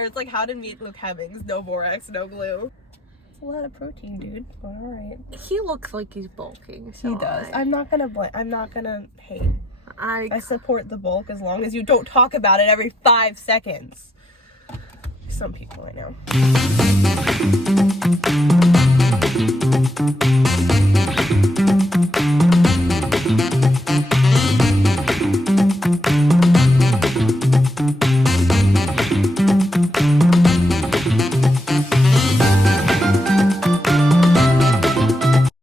or it's like how did meat Luke Hemmings? No borax, no glue. It's a lot of protein, dude. But all right. He looks like he's bulking. So He does. I'm not gonna hate. I support the bulk as long as you don't talk about it every 5 seconds. Some people I know.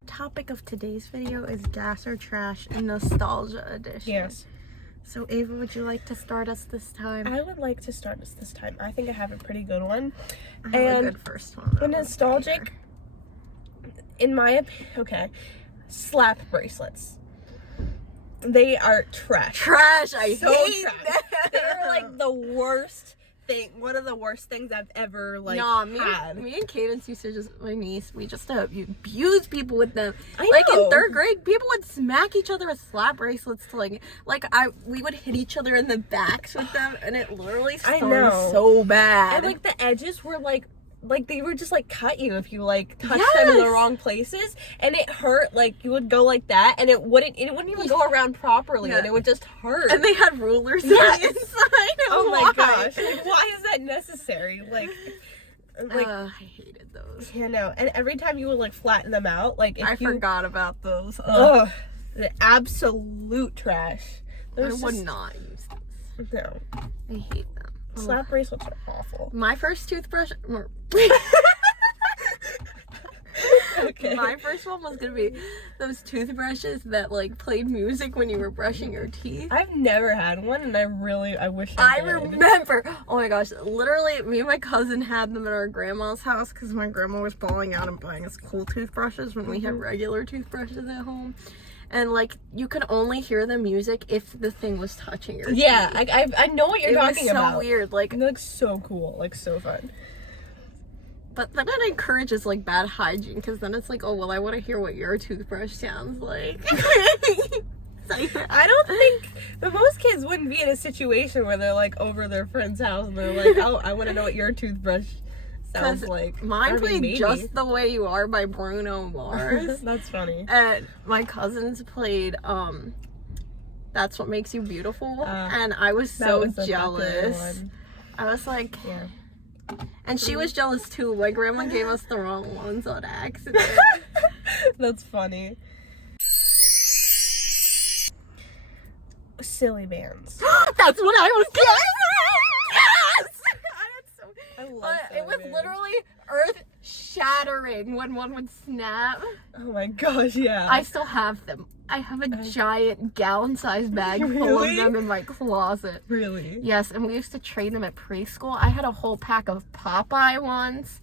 Topic of today's video is gas or trash and nostalgia edition. Yes. So Ava, would you like to start us this time? I would like to start us this time. I think I have a pretty good one. I have a good first one. The nostalgic, in my opinion, okay, slap bracelets. They are trash. Trash! I So hate trash. them. They're like the worst thing. One of the worst things I've ever had. Me and Cadence used to my niece, we just abuse people with them. I like know. in 3rd grade, people would smack each other with slap bracelets to we would hit each other in the backs with them, and it literally stung so bad. And like the edges were like they were just like cut you if you like touched them in the wrong places, and it hurt. Like you would go like that and it wouldn't even go around properly, and it would just hurt. And they had rulers on the inside. Oh my gosh, like, why is that necessary? Like I hated those. You know, and every time you would like flatten them out, like if you forgot about those. Ugh, the absolute trash. I would not use those. No, I hate them. Slap bracelets are awful. My first toothbrush. Okay. My first one was gonna be those toothbrushes that like played music when you were brushing your teeth. I've never had one, and I wish I remember. Oh my gosh, literally, me and my cousin had them at our grandma's house because my grandma was balling out and buying us cool toothbrushes when we had regular toothbrushes at home. And like you could only hear the music if the thing was touching your teeth. Yeah, I know what you're talking about. It was so weird. Like it looks so cool, like so fun. But then it encourages like bad hygiene because then it's like, oh well, I want to hear what your toothbrush sounds like. I don't think, but most kids wouldn't be in a situation where they're like over their friend's house and they're like, oh, I want to know what your toothbrush sounds like. Mine played Just the Way You Are by Bruno Mars. That's funny. And my cousins played That's What Makes You Beautiful, and I was so jealous. I was like, yeah. And she was jealous too. My grandma gave us the wrong ones on accident. That's funny. Silly bands. That's what I was getting. Yes! I love it was literally earth shattering when one would snap. Oh my gosh, yeah. I still have them. I have a giant gallon-sized bag full of them in my closet. Really? Yes, and we used to trade them at preschool. I had a whole pack of Popeye ones.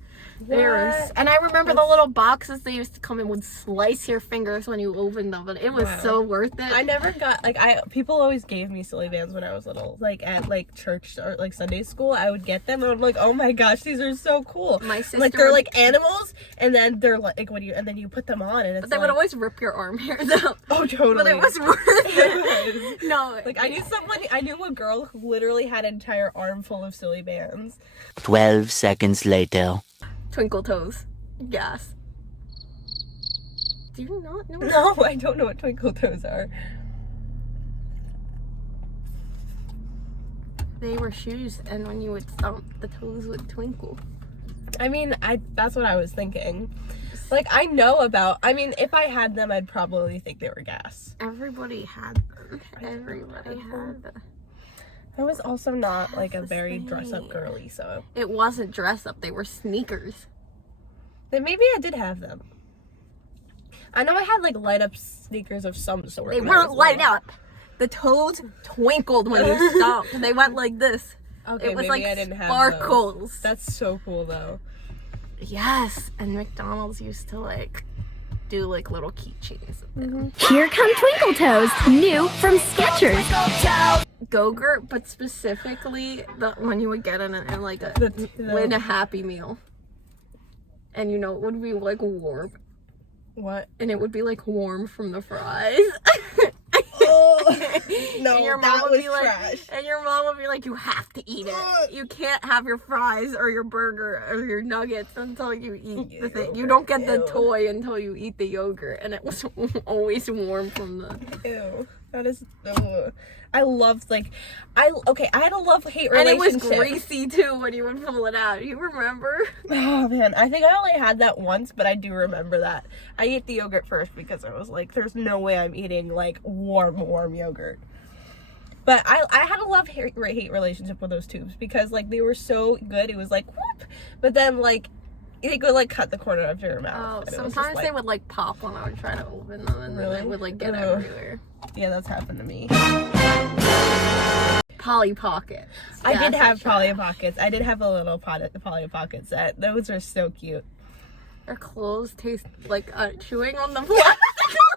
And I remember the little boxes they used to come in would slice your fingers when you opened them, but it was so worth it. I never got people always gave me silly bands when I was little. Like at like church or like Sunday school, I would get them and I'm like, oh my gosh, these are so cool. My sister like they're like animals, and then they're like when you put them on and it's but they would always rip your arm hairs out. Oh totally. But it was worth it. No. Like I knew a girl who literally had an entire armful of silly bands. 12 seconds later. Twinkle Toes. Gas. Do you not know? No, I don't know what Twinkle Toes are. They were shoes, and when you would stomp, the toes would twinkle. I mean, that's what I was thinking. Like, I know about, if I had them, I'd probably think they were gas. Everybody had them. Everybody had them. I was also not like a very dress-up girly, so. It wasn't dress-up, they were sneakers. Then maybe I did have them. I know I had like light-up sneakers of some sort. They weren't light up. The toes twinkled when you stomped. They went like this. Okay, it was maybe like I didn't have sparkles. Those. That's so cool though. Yes, and McDonald's used to like do like little keychains of them. Here come Twinkle Toes, new from Skechers. Go-Gurt, but specifically the when you would get in and like win a Happy Meal, and it would be like warm. What? And it would be like warm from the fries. Oh, No, and your that mom would was be like, trash. and your mom would be like, you have to eat it. You can't have your fries or your burger or your nuggets until you eat the thing. You don't get the toy until you eat the yogurt, and it was always warm from the. Ew, that is. I loved I had a love-hate relationship. And it was greasy too when you would pull it out. You remember? Oh man, I think I only had that once, but I do remember that. I ate the yogurt first because I was like, there's no way I'm eating like warm yogurt. But I had a love-hate relationship with those tubes because like they were so good. It was like whoop, but then like they could like cut the corner of your mouth. Oh, sometimes they would like pop when I would try to open them, and then they would like get everywhere. Yeah, that's happened to me. Polly Pockets. I did have Polly Pockets. I did have a little Polly Pocket set. Those are so cute. Their clothes taste like chewing on the plastic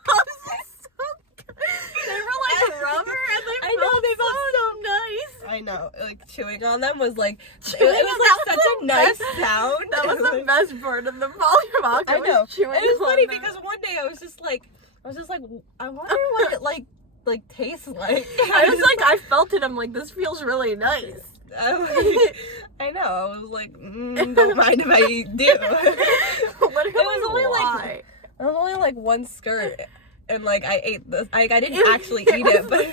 clothes is so good. They were like rubber and they felt so nice. I know, like chewing on them was like it was like such a nice sound. That was the best part of the Polly Pocket. I know. Chewing it was funny them. because one day I was just like, I wonder what it like tastes like. I was like, I felt it. I'm like, this feels really nice. I know. I was like, don't mind if I do. Literally, it was only like one skirt, and like I ate this. Like I didn't actually eat it, but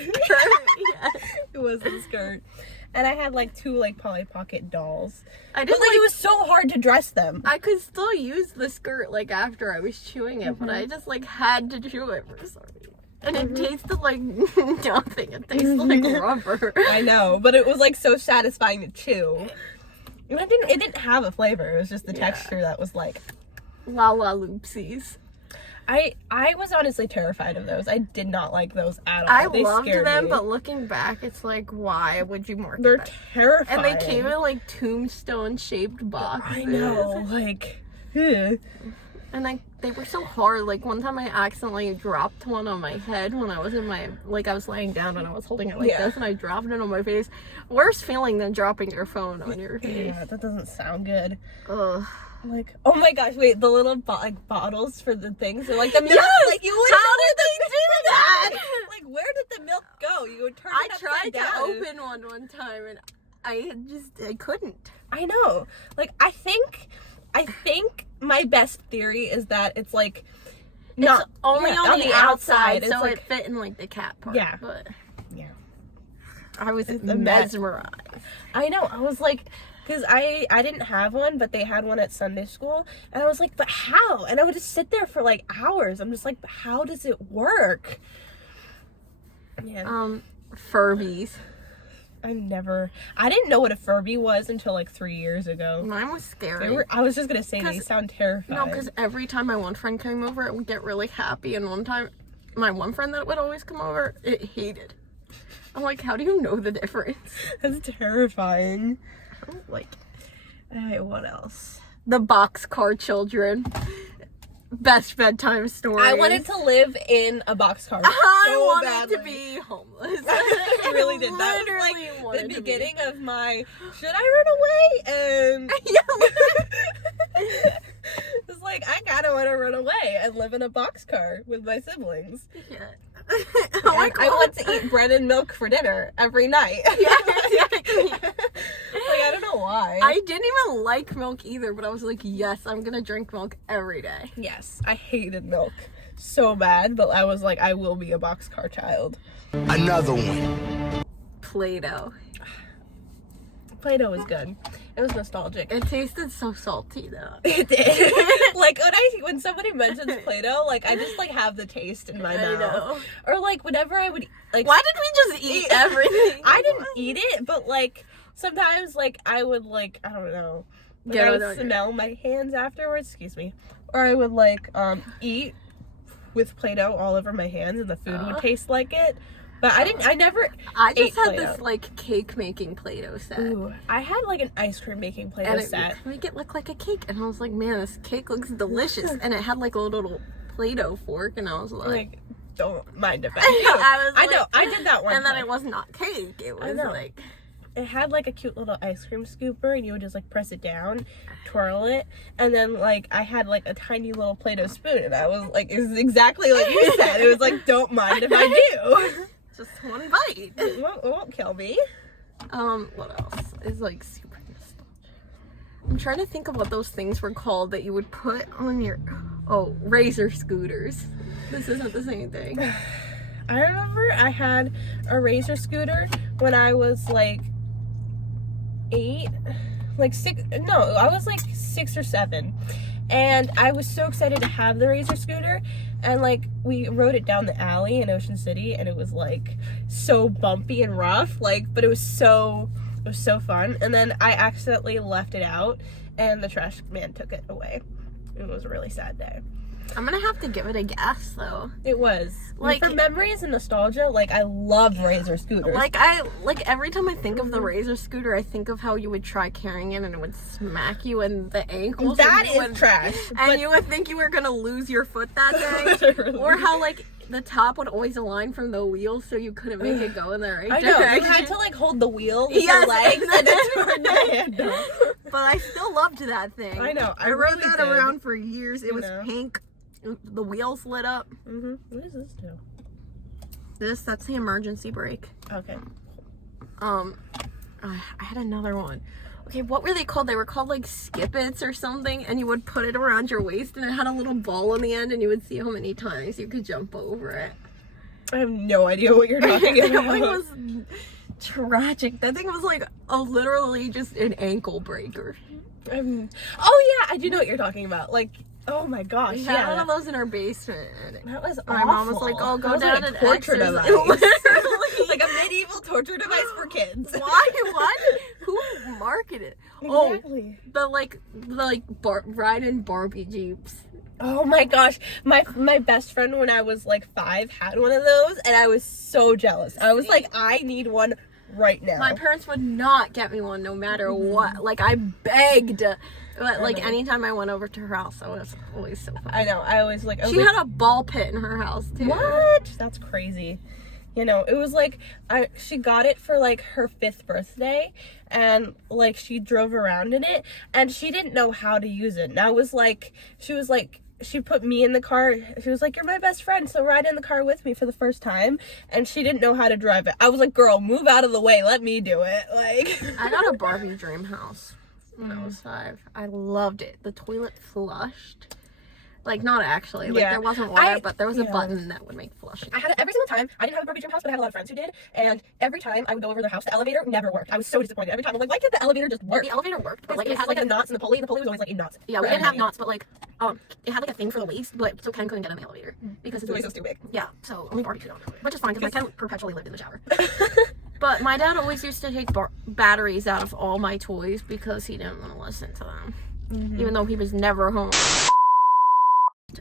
it was a skirt. And I had like 2 like Polly Pocket dolls. But like it was so hard to dress them. I could still use the skirt like after I was chewing it, but I just like had to chew it for some reason. And it tasted like nothing. It tasted like rubber. I know, but it was like so satisfying to chew. And it didn't have a flavor. It was just the texture that was like La La Loopsies. I was honestly terrified of those. I did not like those at all. I They loved scared them, me. but looking back, it's like, why would you market They're them? terrifying. And they came in like tombstone shaped boxes. I know, like, ugh. And they were so hard. Like one time I accidentally dropped one on my head when I was I was laying down and I was holding it like this and I dropped it on my face. Worse feeling than dropping your phone on your face. Yeah, that doesn't sound good. Ugh. Like, oh my gosh, wait, the little bottles for the things, they're like the milk. Yes! Like you would. How did they do that? Like, where did the milk go? You would turn I it upside tried down. to open one time and I couldn't. I know. Like, I think my best theory is that it's like not it's only on the outside, so like, it fit in like the cat part. Yeah. But yeah. I was mess. mesmerized. I know. I was like, because I didn't have one, but they had one at Sunday school, and I was like, but how? And I would just sit there for like hours. I'm just like, how does it work? Yeah. Furbies. I didn't know what a Furby was until like 3 years ago. Mine was scary. I was just gonna say they sound terrifying. No, because every time my one friend came over, it would get really happy, and one time, my one friend that would always come over, it hated. I'm like, how do you know the difference? That's terrifying. I don't like it. Alright, what else? The Boxcar Children. Best bedtime story. I wanted to live in a boxcar. I so wanted badly. to be homeless. I really did. That was Literally like wanted the to beginning of my should I run away? And it's like I gotta want to run away and live in a boxcar with my siblings. Yeah. I want to eat bread and milk for dinner every night. Yeah, exactly. Like I don't know why. I didn't even like milk either, but I was like, yes, I'm gonna drink milk every day. Yes, I hated milk so bad, but I was like, I will be a boxcar child. Another one. Play-Doh. Play-Doh was good. It was nostalgic. It tasted so salty though. It did. Like when somebody mentions Play-Doh, like I just like have the taste in my mouth. Know. Or like whenever I would like. Why did we just eat everything? I didn't eat it, but like sometimes like I would like I don't know. Like, I would smell my hands afterwards. Excuse me. Or I would like eat with Play-Doh all over my hands, and the food would taste like it. But I just ate had Play-Doh. this like cake making Play-Doh set. Ooh, I had like an ice cream making Play-Doh set. It make it look like a cake, and I was like, man, this cake looks delicious. And it had like a little Play-Doh fork, and I was like don't mind if I do. I know, I did that one and time. then it was not cake. It was like it had like a cute little ice cream scooper, and you would just like press it down, twirl it, and then like I had like a tiny little Play-Doh spoon, and I was like, it was exactly like you said. It was like, don't mind if I do. Just one bite. It won't kill me. What else is like super nostalgic? I'm trying to think of what those things were called that you would put on your razor scooters. This isn't the same thing. I remember I had a razor scooter when I was like 8, like 6. No, I was like 6 or 7, and I was so excited to have the razor scooter. And like we rode it down the alley in Ocean City, and it was like so bumpy and rough, like, but it was so fun. And then I accidentally left it out, and the trash man took it away. It was a really sad day. I'm gonna have to give it a guess though. It was like for memories and nostalgia. Like I love razor scooters. Like every time I think of the razor scooter, I think of how you would try carrying it and it would smack you in the ankles. That is trash. And you would think you were gonna lose your foot that day. Literally. Or how like the top would always align from the wheels, so you couldn't make it go in the right I know. direction. You had to like hold the wheel with Yes. your legs and then turn your hand up. But I still loved that thing. I know. I rode really that did. around for years. It You was know. pink. The wheels lit up. What does this do? That's the emergency brake. Okay. I had another one. Okay, what were they called? They were called like skip-its or something, and you would put it around your waist and it had a little ball on the end, and you would see how many times you could jump over it. I have no idea what you're talking That about. thing was tragic. That thing was like literally just an ankle breaker. Oh yeah, I do know what you're talking about. Like, oh my gosh, We had one yeah. of those in our basement. That was awful. My mom was like, "Oh, go That was down like and a torture exercise." device. Literally. Like a medieval torture device for kids. Why? What? Who marketed? Exactly. Oh, riding Barbie Jeeps. Oh my gosh, my best friend when I was like 5 had one of those, and I was so jealous. I was like, I need one right now. My parents would not get me one no matter what. Like, I begged. But, like, anytime I went over to her house, it was always so fun. I know. I always like. I was She like, had a ball pit in her house, too. What? That's crazy. You know, it was like she got it for like her 5th birthday, and like she drove around in it, and she didn't know how to use it. And I was like, she put me in the car. She was like, "You're my best friend, so ride in the car with me for the first time." And she didn't know how to drive it. I was like, "Girl, move out of the way. Let me do it." Like, I got a Barbie dream house when I was 5. I loved it. The toilet flushed. Like, not actually. Like, Yeah. there wasn't water, but there was a button that would make flushing. I had it every single time. I didn't have a Barbie dream house, but I had a lot of friends who did. And every time I would go over to their house, the elevator never worked. I was so disappointed. Every time I'm like, why can't the elevator just work? The elevator worked, but like It had like the knots and the pulley. The pulley was always like in knots. yeah, we didn't have knots, but like, it had like a thing for the waist, but so Ken couldn't get in the elevator because The waist was too big. Yeah, so only Barbie could on it, which is fine because my Ken perpetually lived in the shower. But my dad always used to take batteries out of all my toys because he didn't want to listen to them, even though he was never home.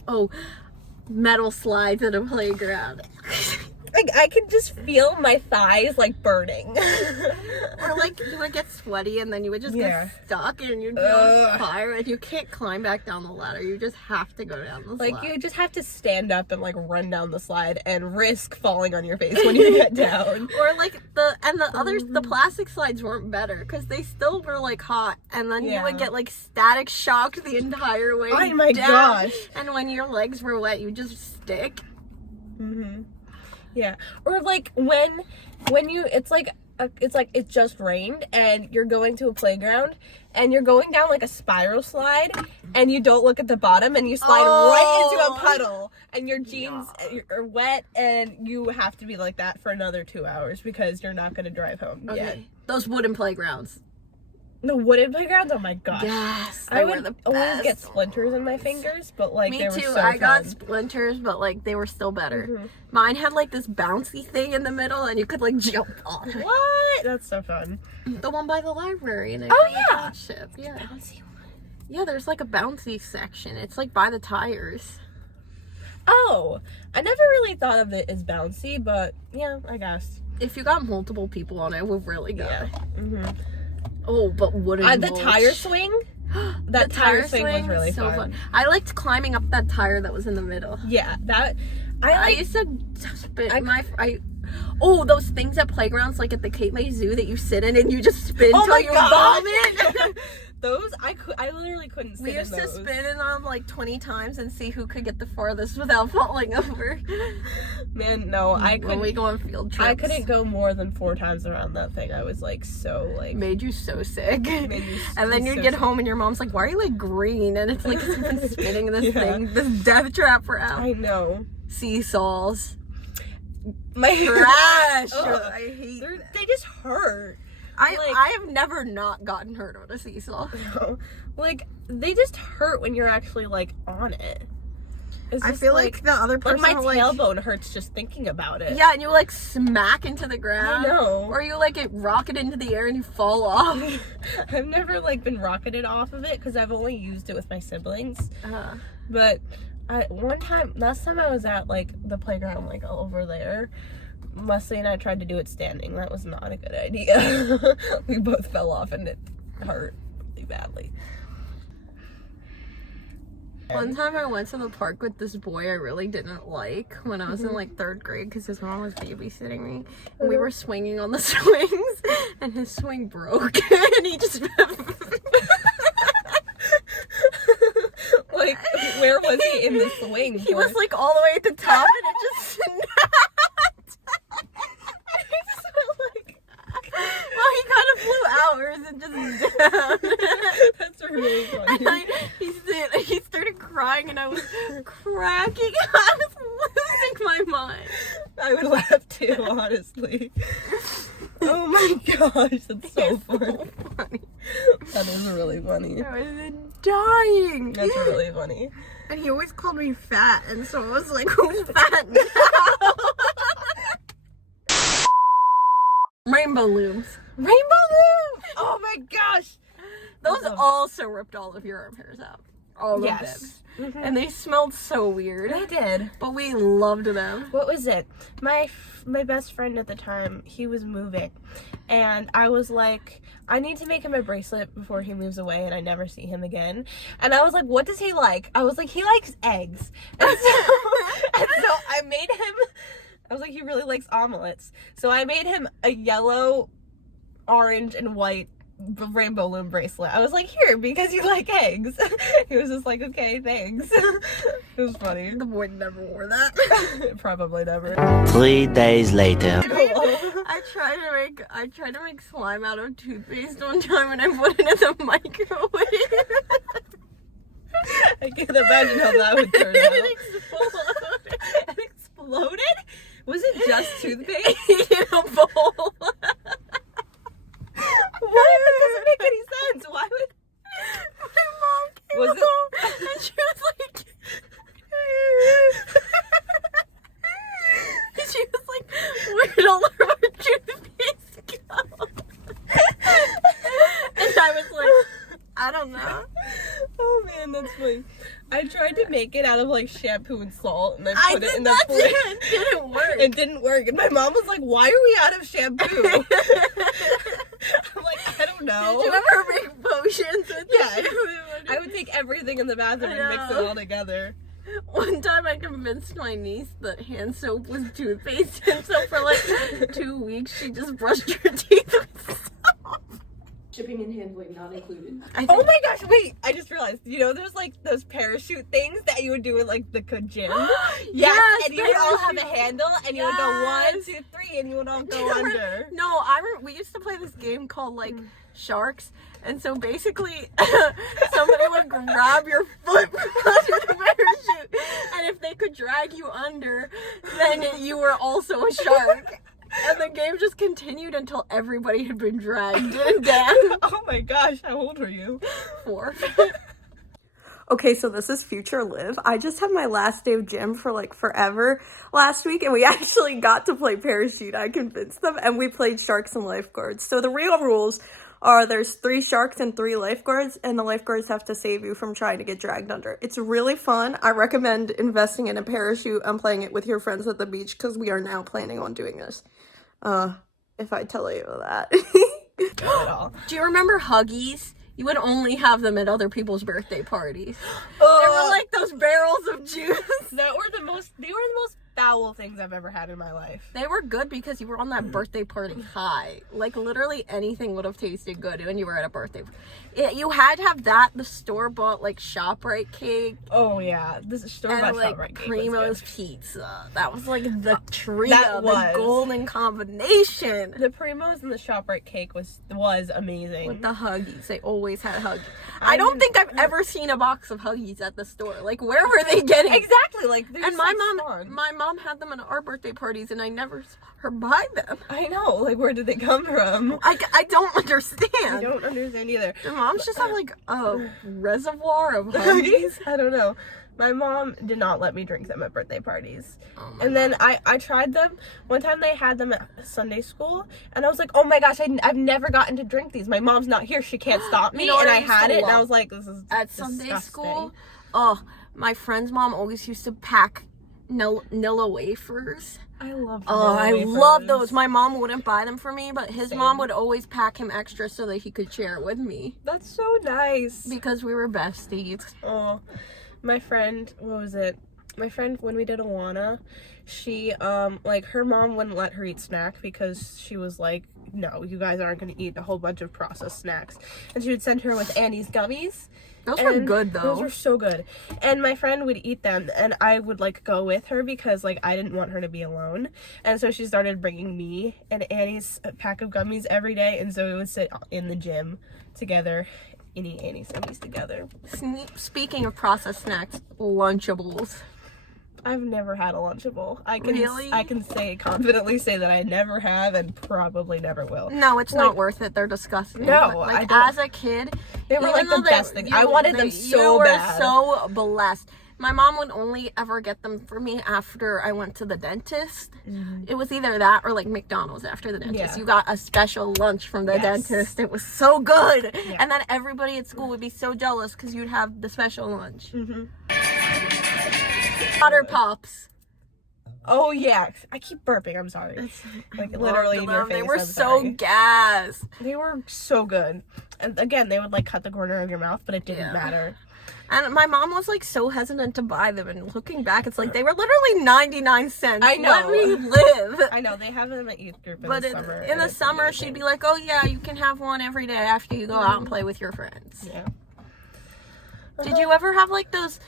Oh, metal slides at a playground. Like, I could just feel my thighs like burning. Or like you would get sweaty and then you would just Yeah. get stuck and you'd be on fire and you can't climb back down the ladder. You just have to go down the slide. Like, you just have to stand up and like run down the slide and risk falling on your face when you get down. Or like the plastic slides weren't better because they still were like hot, and then you would Yeah. get like static shocked the entire way Oh my down. gosh. And when your legs were wet, you just stick. Yeah. Or like when you it just rained and you're going to a playground and you're going down like a spiral slide and you don't look at the bottom and you slide right into a puddle and your jeans are wet and you have to be like that for another 2 hours because you're not going to drive home yet. Those wooden playgrounds. The wooden playgrounds, oh my gosh. Yes, I they were would the always best. get splinters in my fingers, but like Me they were too. so I got fun. splinters, but like they were still better. Mine had like this bouncy thing in the middle, and you could like jump on it. What? That's so fun. The one by the library, and yeah. ship. Yeah, yeah. There's like a bouncy section. It's like by the tires. Oh, I never really thought of it as bouncy, but yeah, I guess. If you got multiple people on it, we're really good. Yeah. Oh, but wooden. The mulch. tire swing? That The tire swing was really so fun. I liked climbing up that tire that was in the middle. Yeah, that I used to spin those things at playgrounds, like at the Cape May Zoo, that you sit in and you just spin Oh till my you gosh. vomit. those I literally couldn't sit We used in to those. spin it on like 20 times and see who could get the farthest without falling over. Man, no, I When couldn't. we go on field trips. I couldn't go more than 4 times around that thing. I was like so like. Made you so sick. Made you And then you'd so get sick. home and your mom's like, why are you like green? And it's like, you've been spinning this Yeah. thing, this death trap for hours. I know. Seesaws. My Trash. Ugh. I hate that. They just hurt. I have never not gotten hurt on a seesaw. Like they just hurt when you're actually like on it. It's I just, feel like the other person my will, like, tailbone hurts just thinking about it. yeah, and you like smack into the ground. I know. Or you like it rocket into the air and you fall off. I've never like been rocketed off of it because I've only used it with my siblings. But last time I was at like the playground like over there, Leslie and I tried to do it standing. That was not a good idea. We both fell off and it hurt really badly. One time I went to the park with this boy I really didn't like when I was in like 3rd grade because his mom was babysitting me. And we were swinging on the swings and his swing broke and he just Like, where was he in the swing? he was like all the way at the top and it just snapped. Well, he kind of flew outwards and just down. That's really funny. And he started crying and I was cracking. I was losing my mind. I would laugh too, honestly. Oh my gosh, that's so funny. Funny. That is really funny. I was dying. That's really funny. And he always called me fat, and so I was like, who's fat now? Rainbow looms. Rainbow looms! Oh my gosh! Those also ripped all of your arm hairs out. All of them. Yes. And they smelled so weird. They did. But we loved them. What was it? My best friend at the time, he was moving. And I was like, I need to make him a bracelet before he moves away and I never see him again. And I was like, what does he like? I was like, he likes eggs. And so I made him, I was like, he really likes omelets. So I made him a yellow, orange, and white rainbow loom bracelet. I was like, here, because you like eggs. He was just like, okay, thanks. It was funny. The boy never wore that. Probably never. 3 days later. I tried to make slime out of toothpaste one time and I put it in the microwave. I can't imagine how that would turn out. It exploded. It exploded? Was it just toothpaste? In a bowl. What? That doesn't make any sense. Why would... My mom came Was it- home and she was like, where'd all of our toothpaste go? And I was like, I don't know. Oh man, that's funny. I tried to make it out of like shampoo and salt and I I put it did in the that too. fridge. It didn't work. It didn't work. And my mom was like, why are we out of shampoo? I'm like, I don't know. Did you ever make potions with Yes. the I would take everything in the bathroom and mix it know. all together. One time I convinced my niece that hand soap was toothpaste, and so for like 2 weeks she just brushed her teeth with soap. Shipping and handling not included. Oh my gosh, wait, I just realized, you know, there's like those parachute things that you would do in like the gym? Yes, and you would all have a parachute. handle and you would go 1, Yes. 2, 3 and you would all go under. No, we used to play this game called like Sharks, and so basically somebody would grab your foot under the parachute, and if they could drag you under, then you were also a shark. And the game just continued until everybody had been dragged down. Oh my gosh, how old were you? 4. Okay, so this is future Liv. I just had my last day of gym for like forever last week, and we actually got to play parachute. I convinced them, and we played sharks and lifeguards. So the real rules are there's 3 sharks and 3 lifeguards, and the lifeguards have to save you from trying to get dragged under. It's really fun. I recommend investing in a parachute and playing it with your friends at the beach because we are now planning on doing this. If I tell you that. Not at all. Do you remember Huggies? You would only have them at other people's birthday parties. They were like those barrels of juice. They were the most foul things I've ever had in my life. They were good because you were on that birthday party high. Like, literally anything would have tasted good when you were at a birthday. You had to have that, the store-bought, like, ShopRite cake. Oh, yeah. This store-bought and, like, ShopRite cake Primo's was pizza. That was, like, the trio, That was. the golden combination. good. The Primo's and the ShopRite cake was amazing. With the Huggies. They always had Huggies. I don't think I've ever seen a box of Huggies at the store. Like, where were they getting? Exactly. Like, And my mom had them at our birthday parties, and I never saw her buy them. I know. Like, where did they come from? I don't understand. I don't understand either. Do moms just have like a reservoir of Huggies? I don't know. My mom did not let me drink them at birthday parties. And then I tried them. One time they had them at Sunday school, and I was like, oh my gosh, I've never gotten to drink these. My mom's not here. She can't stop me. You know what and I I used had to it, and I love? was like, this is At disgusting. Sunday school, oh, my friend's mom always used to pack Nilla wafers. I love Oh, I wafers. love those. My mom wouldn't buy them for me, but his mom would always pack him extra so that he could share it with me. That's so nice. Because we were besties. Oh, my friend, what was it? My friend, when we did Awana, she, like, her mom wouldn't let her eat snack because she was like, no, you guys aren't going to eat a whole bunch of processed snacks. And she would send her with Annie's gummies. Those were good, though. Those were so good. And my friend would eat them, and I would, like, go with her because, like, I didn't want her to be alone. And so she started bringing me and Annie's a pack of gummies every day, and so we would sit in the gym together and eat Annie's gummies together. Speaking of processed snacks, Lunchables. I've never had a Lunchable. Really? I can confidently say that I never have and probably never will. No, it's not worth it. They're disgusting. No, But, I like, don't. as a kid, They were, even like, the though best thing. I wanted them so you were bad. so blessed. My mom would only ever get them for me after I went to the dentist. It was either that or like McDonald's after the dentist. Yeah. You got a special lunch from the Yes. dentist. It was so good. Yeah. And then everybody at school would be so jealous because you'd have the special lunch. Butter Pops. Oh yeah, I keep burping. I'm sorry. Like literally in your face. They were I'm so sorry. gas. They were so good. And again, they would like cut the corner of your mouth, but it didn't Yeah. matter. And my mom was like so hesitant to buy them. And looking back, it's like they were literally 99 cents. I know. Let me live. I know they have them at youth group in But the summer. in and the it's summer, amazing. she'd be like, "Oh yeah, you can have one every day after you go out and play with your friends." Yeah. Did you ever have like those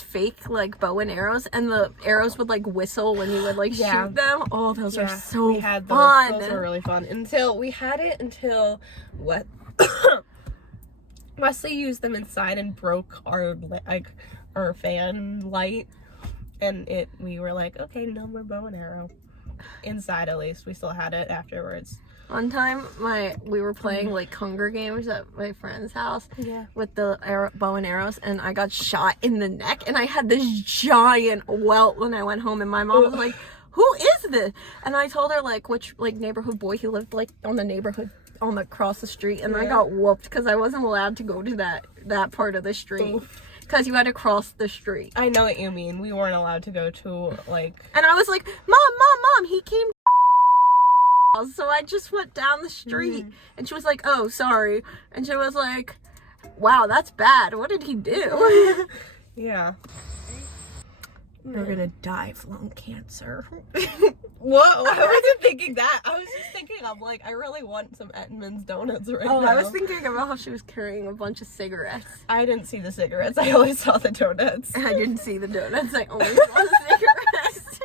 fake like bow and arrows, and the arrows would like whistle when you would like Yeah. shoot them? Oh, those are Yeah, so we had those. fun. Those were really fun. Until what? Wesley used them inside and broke our fan light, and we were like, okay, no more bow and arrow. Inside, at least, we still had it afterwards. One time, we were playing like Hunger Games at my friend's house with the bow and arrows, and I got shot in the neck, and I had this giant welt when I went home, and my mom was like, "Who is this?" And I told her like which like neighborhood boy he lived like on the neighborhood on the across the street, and I got whooped because I wasn't allowed to go to that part of the street because you had to cross the street. I know what you mean. We weren't allowed to go to like. And I was like, Mom, he came. So I just went down the street, and she was like, "Oh, sorry," and she was like, "Wow, that's bad. What did he do?" Yeah. You're gonna die of lung cancer. Whoa, I wasn't thinking that. I was just thinking of like, I really want some Edmund's donuts right now. I was thinking about how she was carrying a bunch of cigarettes. I didn't see the cigarettes. I only saw the donuts. I didn't see the donuts. I only saw the cigarettes.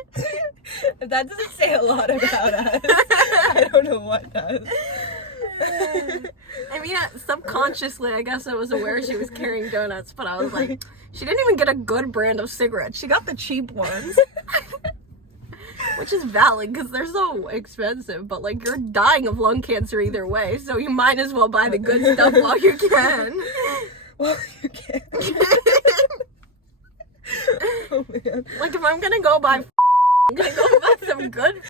If that doesn't say a lot about us, I don't know what does. I mean, subconsciously, I guess I was aware she was carrying donuts, but I was like, she didn't even get a good brand of cigarettes. She got the cheap ones. Which is valid because they're so expensive, but like you're dying of lung cancer either way, so you might as well buy the good stuff while you can. Well, you can. Oh man. Like if I'm gonna go buy I'm gonna go buy some good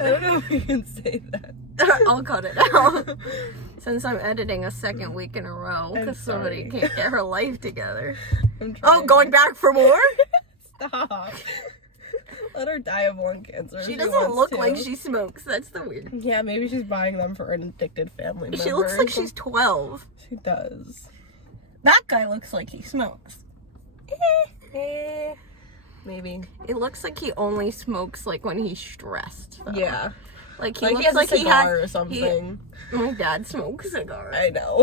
I don't know if you can say that. I'll cut it out. Since I'm editing a second week in a row I'm because somebody sorry. can't get her life together. I'm Oh, trying. going back for more? Stop. Let her die of lung cancer. She doesn't wants look to. like she smokes. That's the weird. Yeah, maybe she's buying them for an addicted family member. She looks like she's 12. She does. That guy looks like he smokes. maybe. It looks like he only smokes like when he's stressed. Though. Yeah. Like he Like looks he has like a he cigar has or something. My dad smokes cigars. I know.